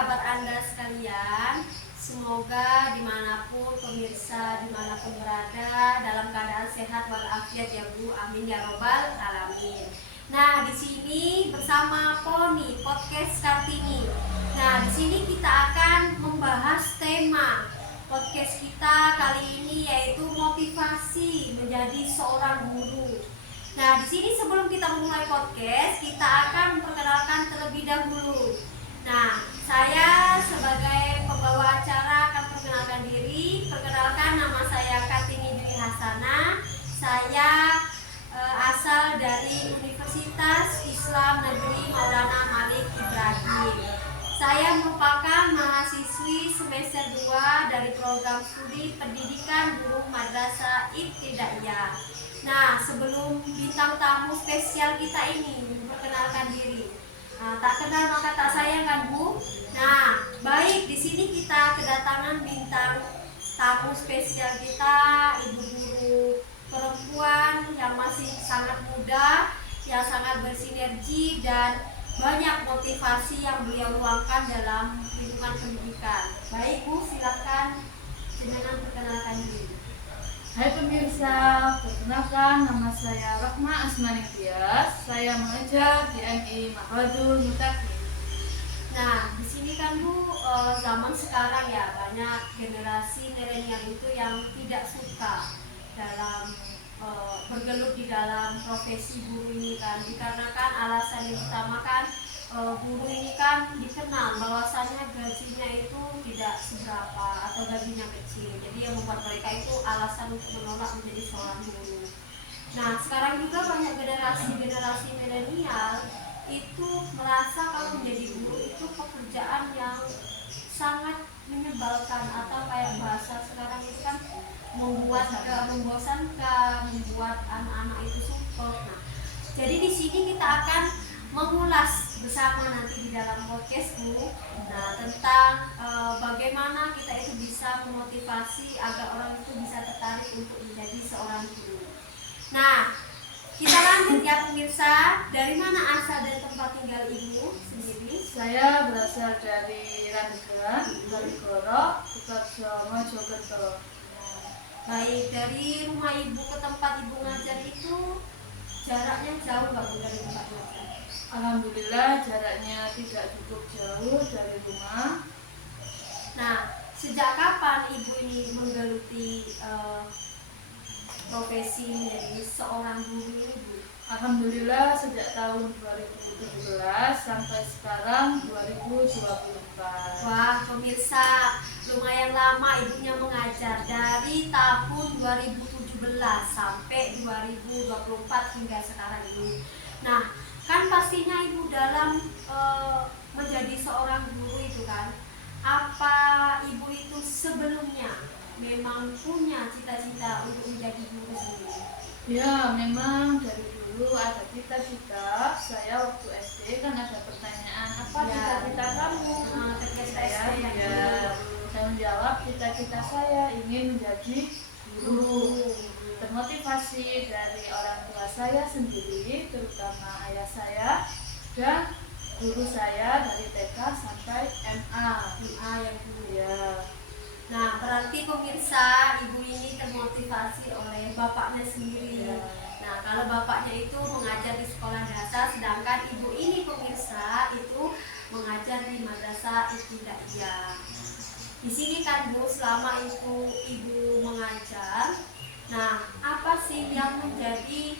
kabar Anda sekalian? Semoga dimanapun pemirsa, dimanapun berada, dalam keadaan sehat walafiat ya Bu. Amin ya robbal alamin. Nah, di sini bersama Poni Podcast Kartini. Nah, di sini kita akan membahas tema podcast kita kali ini, yaitu motivasi menjadi seorang guru. Nah, di sini sebelum kita memulai podcast, kita akan memperkenalkan terlebih dahulu. Nah, saya sebagai pembawa acara akan perkenalkan diri. Perkenalkan, nama saya Kartini Dwi Hasana. Saya asal dari Universitas Islam Negeri Maulana Malik Ibrahim. Saya merupakan mahasiswi semester 2 dari program studi pendidikan guru madrasah ibtidaiyah. Nah, sebelum bintang tamu spesial kita ini memperkenalkan diri, tak kenal maka tak sayang kan Bu? Nah, baik, di sini kita kedatangan bintang tamu spesial kita, ibu guru perempuan yang masih sangat muda, yang sangat bersinergi dan banyak motivasi yang beliau luangkan dalam lingkungan pendidikan. Baik Bu, silakan jenengan perkenalkan diri. Hai pemirsa, perkenalkan nama saya Rahma Asmani Tias. Saya mengajar di MI Mahadul Mutakin. Nah, di sini kan Bu, zaman sekarang ya banyak generasi milenial itu yang tidak suka dalam bergelut di dalam profesi guru ini kan, dikarenakan alasan yang utama kan guru ini kan dikenal bahwasannya gajinya itu tidak seberapa atau gajinya kecil, jadi yang membuat mereka itu alasan untuk menolak menjadi seorang guru. Nah, sekarang juga banyak generasi milenial itu merasa kalau menjadi guru itu pekerjaan yang sangat menyebalkan, atau kayak bahasa sekarang itu kan membosankan, membuat anak-anak itu sumpah. Nah, jadi di sini kita akan mengulas bersama nanti di dalam podcast Bu, nah tentang bagaimana kita itu bisa memotivasi agar orang itu bisa tertarik untuk menjadi seorang guru. Nah, kita lanjut ya pemirsa. Dari mana asal dan tempat tinggal Ibu sendiri? Saya berasal dari Randegan, Kaligoro, Sukoharjo, Mojokerto. Baik, dari rumah Ibu ke tempat Ibu ngajar itu jaraknya jauh nggak Bu dari tempat ngajar? Alhamdulillah jaraknya tidak cukup jauh dari rumah. Nah, sejak kapan Ibu ini menggeluti profesi menjadi seorang guru ini Bu? Alhamdulillah sejak tahun 2017 sampai sekarang 2024. Wah, pemirsa, lumayan lama ibunya mengajar, dari tahun 2017 sampai 2024 hingga sekarang ini. Nah, kan pastinya Ibu dalam menjadi seorang guru itu kan, apa Ibu itu sebelumnya memang punya cita-cita untuk menjadi guru sendiri? Ya, memang dari dulu ada cita-cita. Saya waktu SD kan ada pertanyaan, apa cita-cita kamu? Saya menjawab cita-cita saya ingin menjadi guru. Termotivasi dari orang tua saya sendiri, terutama ayah saya dan guru saya dari TK sampai MA yang dulu ya. Nah, berarti pemirsa, Ibu ini termotivasi oleh bapaknya sendiri. Ya. Nah, kalau bapaknya itu mengajar di sekolah dasar, sedangkan Ibu ini pemirsa itu mengajar di madrasah ibtidaiyah. Di sini kan Bu, selama itu Ibu mengajar, nah apa sih yang menjadi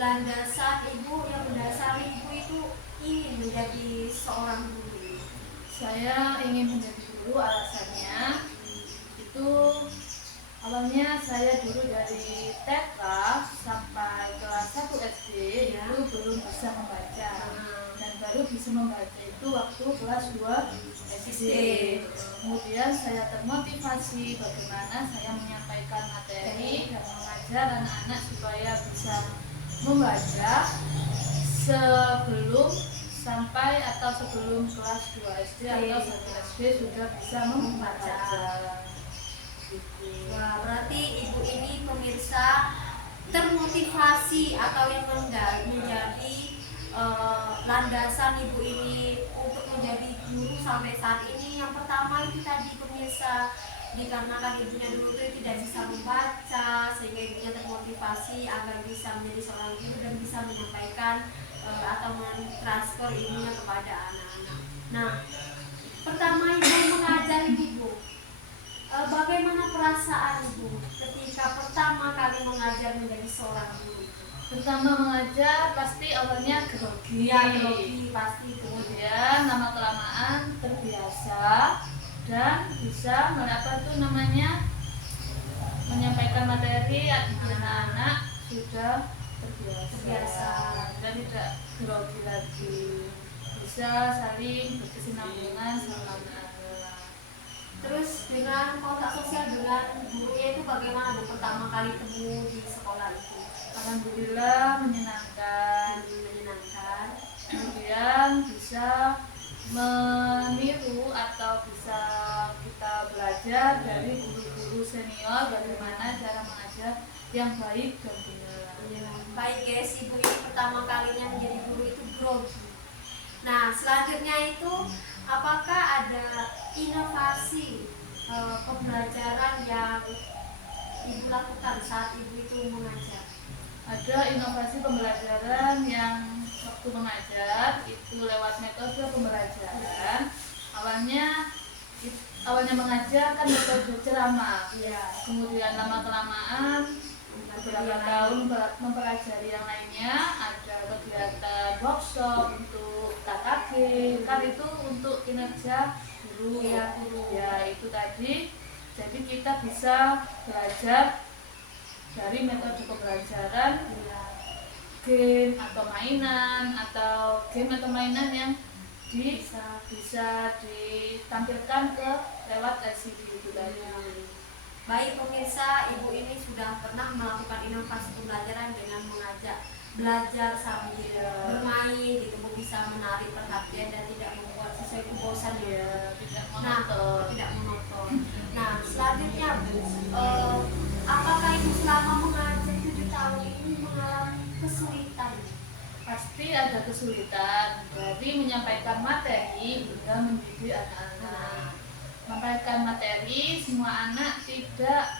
landasan Ibu, yang mendasari Ibu itu ingin menjadi seorang guru? Saya ingin menjadi guru alasannya itu awalnya saya dulu dari TK sampai kelas 1 SD Ya. itu belum bisa membaca, dan baru bisa membaca itu waktu kelas 2 SD. Kemudian saya termotivasi bagaimana saya menyampaikan materi dan mengajar anak-anak supaya bisa membaca sebelum kelas 2 SD atau 1 SD sudah bisa membaca. Wah, berarti Ibu ini pemirsa termotivasi atau yang menjadi landasan Ibu ini untuk menjadi guru sampai saat ini yang pertama itu tadi pemirsa, dikarenakan ibunya dulu itu tidak bisa membaca sehingga ibunya termotivasi agar bisa menjadi seorang guru dan bisa menyampaikan atau mentransfer ilmunya kepada anak-anak. Nah, pertama ibu mengajar ibu, bagaimana perasaan ibu ketika pertama kali mengajar menjadi seorang guru? Pertama mengajar pasti awalnya grogi, Ya, grogi pasti. kemudian lama kelamaan terbiasa dan bisa menyampaikan materi anak-anak sudah terbiasa dan tidak grogi lagi, bisa saling berkesinambungan sama anak-anak. Terus dengan kontak sosial dengan gurunya itu bagaimana Bu pertama kali temu di sekolah itu? Alhamdulillah menyenangkan. Kemudian bisa meniru atau bisa kita belajar dari guru-guru senior bagaimana cara mengajar yang baik dan benar. Baik guys, ibu ini pertama kalinya menjadi guru itu grogi. Nah, selanjutnya itu apakah ada inovasi pembelajaran yang ibu lakukan saat ibu itu mengajar? Ada inovasi pembelajaran yang waktu mengajar itu lewat metode pembelajaran. Awalnya mengajar kan metode ceramah. Ya. Kemudian lama kelamaan beberapa tahun mempelajari yang lainnya, ada kegiatan workshop untuk KKG, kan itu untuk kinerja guru. Ya itu tadi. Jadi kita bisa belajar dari metode pembelajaran game atau mainan yang bisa ditampilkan lewat LCD itu tadi. Baik pemirsa, ibu ini sudah pernah melakukan inovasi pembelajaran dengan mengajak belajar sambil bermain gitu, bisa menarik perhatian dan tidak membuat siswa itu bosan ya. Tidak monoton. Nah, selanjutnya Bu, apakah ibu selama mengajar 7 tahun ini mengalami kesulitan? Pasti ada kesulitan dari menyampaikan materi hingga mendidik anak-anak. Menyampaikan materi, semua anak tidak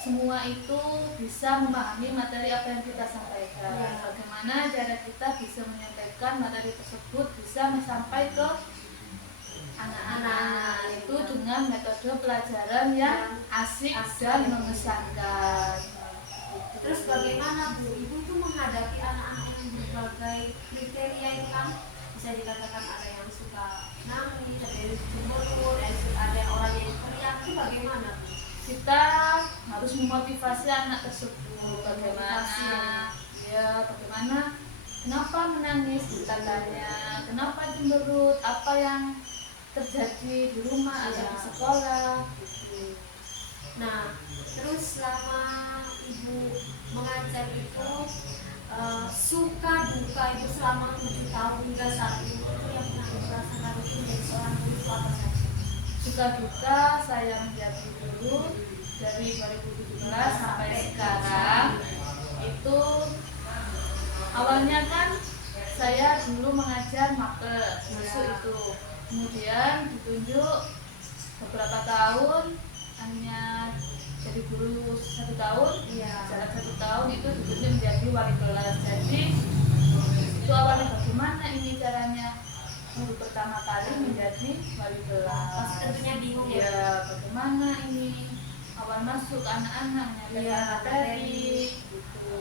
semua itu bisa memahami materi apa yang kita sampaikan. Bagaimana cara kita bisa menyampaikan materi tersebut bisa sampai ke anak-anak itu dengan metode pelajaran yang asik dan mengesankan. Terus bagaimana Bu, ibu itu menghadapi anak-anak yang berbagai kriteria itu kan, bisa dikatakan ada yang suka nangis, ada yang cemberut, ada orang yang teriak, itu bagaimana Bu? Kita harus memotivasi anak tersebut. Bagaimana kenapa menangis, kita tanya kenapa cemberut, apa yang terjadi di rumah atau di sekolah gitu. Nah, terus selama ibu mengajar itu suka duka ibu selama 7 tahun hingga saat ini itu yang pernah ibu rasakan itu menjadi seorang guru itu apa saja? Suka duka saya menjadi guru dari 2017 sampai sekarang itu awalnya kan saya dulu mengajar maker itu, kemudian ditunjuk beberapa tahun hanya jadi guru 1 tahun, jalan 1 tahun itu ditunjuk menjadi wali kelas. Jadi itu awalnya bagaimana ini caranya guru pertama kali menjadi wali kelas. Pasti tentunya bingung ya, bagaimana ini awal masuk anak-anak menyampaikan materi gitu.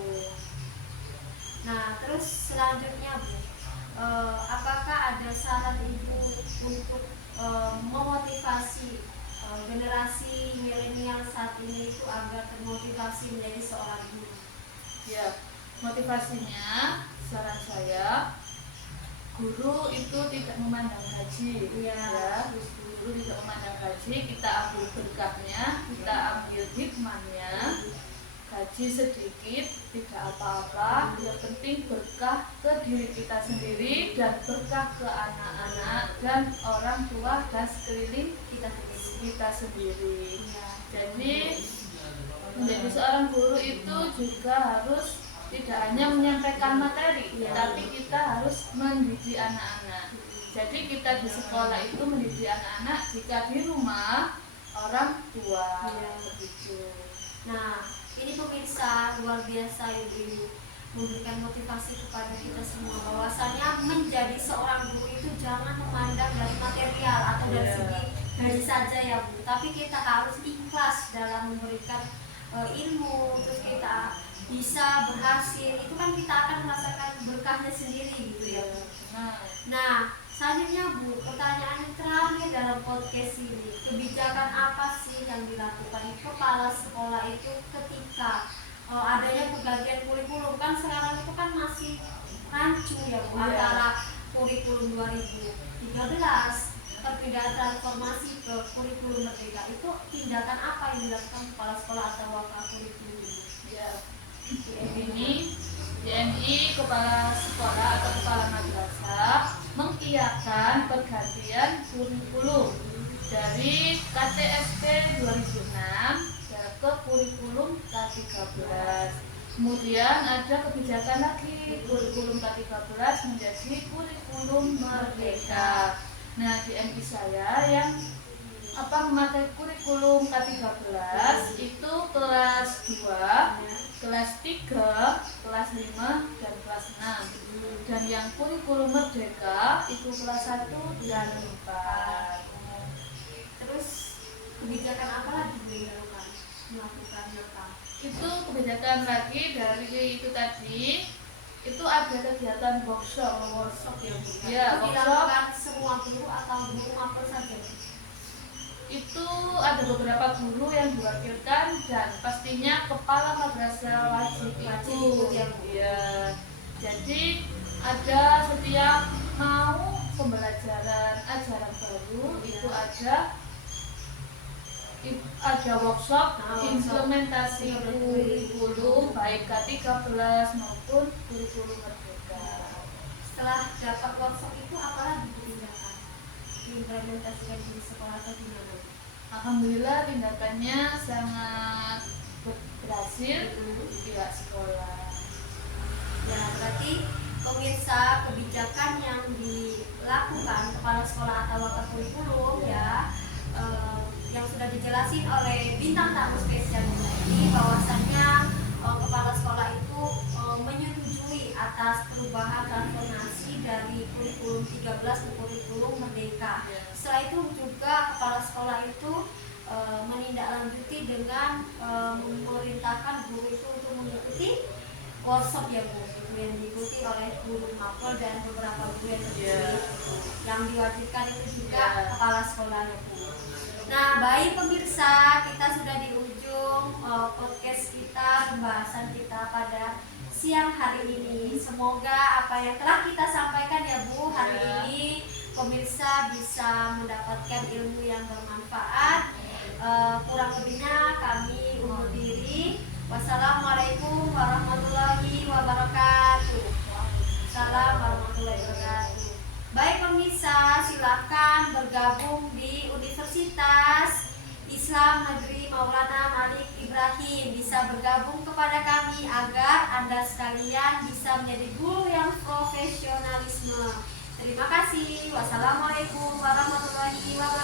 Nah, terus selanjutnya Bu, apakah ada saran ibu untuk memotivasi generasi milenial saat ini itu agar termotivasi menjadi seorang guru? Ya, motivasinya saran saya guru itu tidak memandang gaji, guru tidak memandang gaji, kita ambil berkahnya, kita ambil hikmahnya. Gaji sedikit tidak apa-apa, yang penting berkah ke diri kita sendiri dan berkah ke anak-anak dan orang tua dan sekeliling kita sendiri. Jadi menjadi seorang guru itu juga harus tidak hanya menyampaikan materi, tapi kita harus mendidik anak-anak. Jadi kita di sekolah itu mendidik anak-anak, jika di rumah orang tua. Iya. Begitu. Nah, ini pemirsa luar biasa ibu memberikan motivasi kepada kita semua bahwasanya menjadi seorang guru itu jangan memandang dari material atau dari Iya. segi gaji saja ya Bu, tapi kita harus ikhlas dalam memberikan ilmu, terus kita bisa berhasil, itu kan kita akan merasakan berkahnya sendiri gitu ya Bu. Nah, selanjutnya Bu, pertanyaan yang terakhir dalam podcast ini, kebijakan apa sih yang dilakukan kepala sekolah itu ketika adanya pergantian kurikulum? Kan sekarang itu kan masih rancu ya Bu, Iya. antara kurikulum 2013 perpindahan transformasi ke kurikulum merdeka, itu tindakan apa yang dilakukan kepala sekolah atau wakil kurikulum ini? Ya, ini DNI kepala sekolah atau kepala madrasah mengiyakan pergantian kurikulum dari KTSP 2006 ke kurikulum K13. Kemudian ada kebijakan lagi, kurikulum K13 menjadi kurikulum merdeka. Nah, DNI saya yang memakai kurikulum K13 itu kelas 2, kelas 3, kelas 5, dan kelas 6. Dan yang kurikulum merdeka itu kelas 1 dan 4. Terus kebijakan apa lagi yang dilakukan melakukannya Kak? Itu kebijakan lagi dari itu tadi, itu ada kegiatan workshop Ya Bu. Ya, Itu workshop dilakukan semua guru atau guru mapel saja Bu? itu ada beberapa guru yang diwakilkan dan pastinya kepala madrasah wajib ikut ya Bu. Ya. Jadi ada setiap mau pembelajaran ajaran baru itu ada workshop implementasi kurikulum baik K13 maupun kurikulum merdeka. Setelah dapat workshop itu apa lagi tindakan diimplementasikan di sekolah atau di mana? Alhamdulillah tindakannya sangat berhasil di pihak sekolah. Ya, berarti pemirsa kebijakan yang dilakukan kepala sekolah atau wakil kurikulum ya, yang sudah dijelasin oleh bintang tamu spesial ini bahwasannya kepala sekolah itu menyetujui atas perubahan transformasi dari kurikulum 13 ke kurikulum merdeka. Setelah itu juga kepala sekolah itu menindaklanjuti dengan memerintahkan guru itu untuk mengikuti workshop ya Bu, yang diikuti oleh guru mapel dan beberapa guru yang terpilih. Yang diwajibkan itu juga kepala sekolah ya Bu. Nah, baik pemirsa, kita sudah di ujung podcast kita, pembahasan kita pada siang hari ini. Semoga apa yang telah kita sampaikan ya Bu hari ini pemirsa bisa mendapatkan ilmu yang bermanfaat. Kurang lebihnya kami undur diri. Wassalamualaikum warahmatullahi wabarakatuh. Salam warahmatullahi wabarakatuh. Baik pemirsa, silakan bergabung di Universitas Islam Negeri Maulana Malik Ibrahim. Bisa bergabung kepada kami agar Anda sekalian bisa menjadi guru yang profesionalisme. Terima kasih. Wassalamualaikum warahmatullahi wabarakatuh.